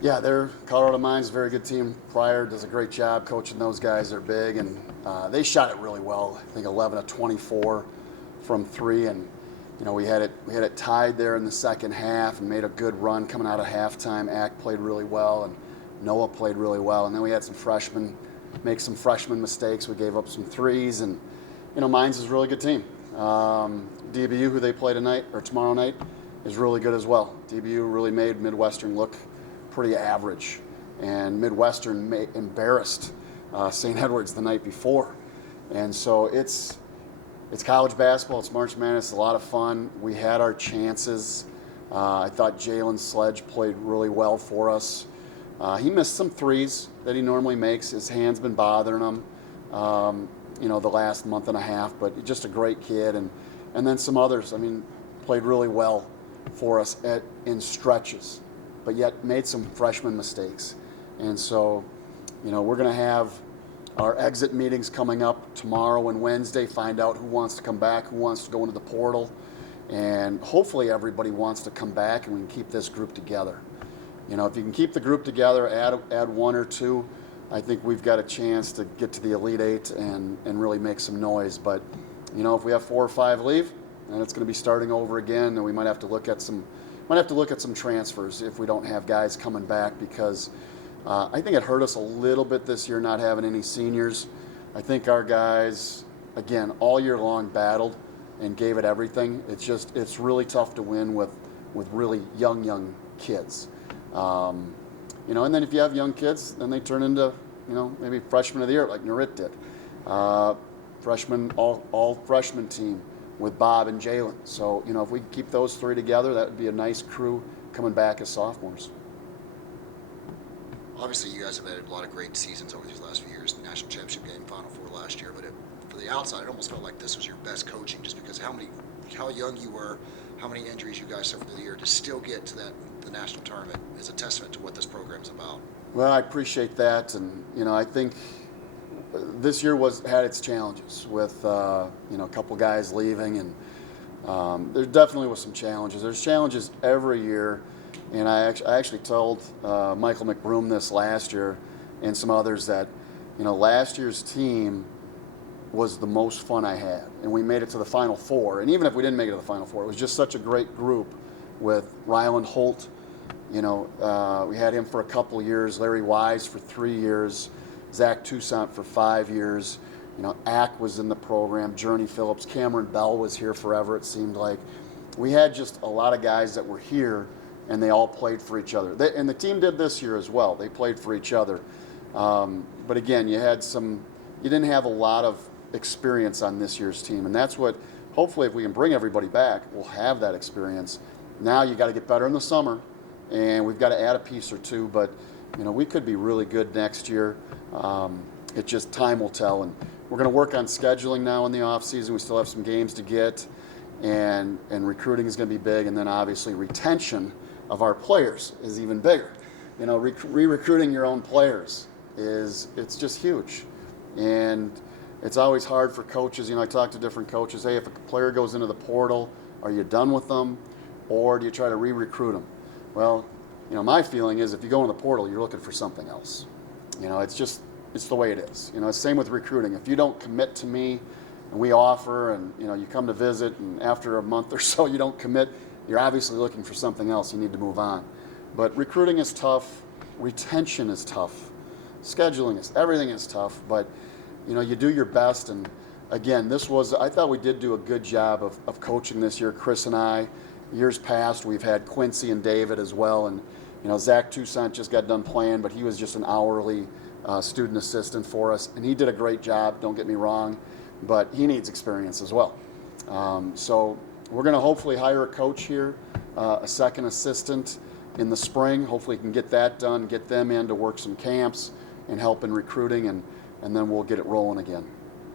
Yeah, Colorado Mines, a very good team. Pryor does a great job coaching those guys. They're big, and they shot it really well. I think 11 of 24 from three, and we had it tied there in the second half, and made a good run coming out of halftime. Ack played really well, and Noah played really well, and then we had some freshmen make some freshman mistakes. We gave up some threes, and Mines is a really good team. DBU, who they play tonight or tomorrow night, is really good as well. DBU really made Midwestern look pretty average, and Midwestern embarrassed St. Edwards the night before. And so it's college basketball. It's March Madness. It's a lot of fun. We had our chances. I thought Jalen Sledge played really well for us. He missed some threes that he normally makes. His hand's been bothering him, the last month and a half. But just a great kid, and then some others. Played really well for us in stretches, but yet made some freshman mistakes. And so, we're going to have our exit meetings coming up tomorrow and Wednesday, find out who wants to come back, who wants to go into the portal, and hopefully everybody wants to come back and we can keep this group together. If you can keep the group together, add one or two, I think we've got a chance to get to the Elite Eight and really make some noise. But, if we have 4 or 5 leave, then it's going to be starting over again, and we might have to look at some transfers if we don't have guys coming back, because I think it hurt us a little bit this year not having any seniors. I think our guys, again, all year long battled and gave it everything. It's really tough to win with really young kids. And then if you have young kids, then they turn into, maybe freshman of the year like Narit did. Freshman, all freshman team with Bob and Jalen. So, if we keep those three together, that would be a nice crew coming back as sophomores. Obviously, you guys have had a lot of great seasons over these last few years. National championship game, Final Four last year. But for the outside, it almost felt like this was your best coaching, just because how young you were, how many injuries you guys suffered through the year to still get to the national tournament is a testament to what this program is about. Well, I appreciate that, and I think this year had its challenges with a couple guys leaving, and there definitely was some challenges. There's challenges every year, and I actually told Michael McBroom this last year and some others that last year's team was the most fun I had, and we made it to the Final Four. And even if we didn't make it to the Final Four, it was just such a great group with Ryland Holt. We had him for a couple years, Larry Wise for 3 years, Zach Toussaint for 5 years. Ack was in the program, Journey Phillips, Cameron Bell was here forever, it seemed like. We had just a lot of guys that were here, and they all played for each other. And the team did this year as well. They played for each other. But again, you didn't have a lot of experience on this year's team, and that's what, hopefully, if we can bring everybody back, we'll have that experience. Now you got to get better in the summer, and we've got to add a piece or two, but we could be really good next year. It just time will tell, and we're going to work on scheduling now in the off season. We still have some games to get, and recruiting is going to be big, and then obviously retention of our players is even bigger. Re-recruiting your own players it's just huge, and it's always hard for coaches. I talk to different coaches. Hey, if a player goes into the portal, are you done with them, or do you try to re-recruit them? Well, my feeling is if you go in the portal, you're looking for something else. It's the way it is. Same with recruiting. If you don't commit to me and we offer and, you come to visit and after a month or so you don't commit, you're obviously looking for something else. You need to move on. But recruiting is tough. Retention is tough. Scheduling everything is tough. But, you do your best. And again, I thought we did do a good job of coaching this year, Chris and I. Years past, we've had Quincy and David as well, and Zach Toussaint just got done playing, but he was just an hourly student assistant for us, and he did a great job, don't get me wrong, but he needs experience as well. So we're going to hopefully hire a coach here, a second assistant in the spring. Hopefully we can get that done, get them in to work some camps and help in recruiting, and then we'll get it rolling again.